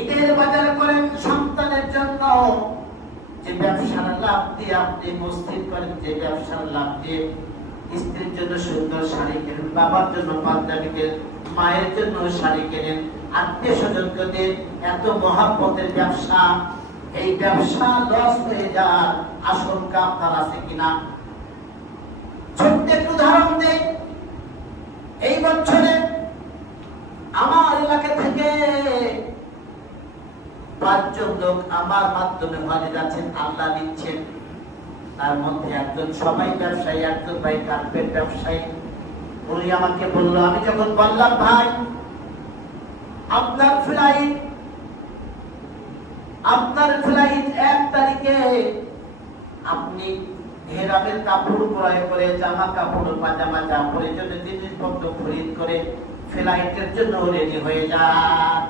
ঈদের বাজার করেন সন্তানের জন্য, যে ব্যবসার লাভ দিয়ে আপনি মসজিদ করেন, যে ব্যবসার লাভ দিয়ে স্ত্রীর জন্য সুন্দর শাড়ি কেনেন, বাবার জন্য পাঞ্জাবি কেনেন, মায়ের জন্য শাড়ি কেনেন, আত্মীয় স্বজনকে দেন, এত মহাব্বতের ব্যবসা, এই ব্যবসা লস হয়ে যাওয়ার আশঙ্কা আপনার আছে কিনা? ছোট্ট একটু উদাহরণ দেই। এই বছরে আমার এলাকা থেকে 5 জন লোক আমার মাধ্যমে হজে যাচ্ছেন, আল্লাহ দিচ্ছেন। তার মধ্যে একজন সবাই ব্যবসায়ী, একজন ভাই কার্পেট ব্যবসায়ী। উনি আমাকে বললো, আমি যখন বললাম ভাই আপনার ফ্লাইট 1 তারিখে, আপনি হেরামের কাপড় ক্রয় করে, জামা কাপড় পাজামা যা প্রয়োজনীয় জিনিসপত্র খরিদ করে ফ্লাইটের জন্য রেডি হয়ে যান।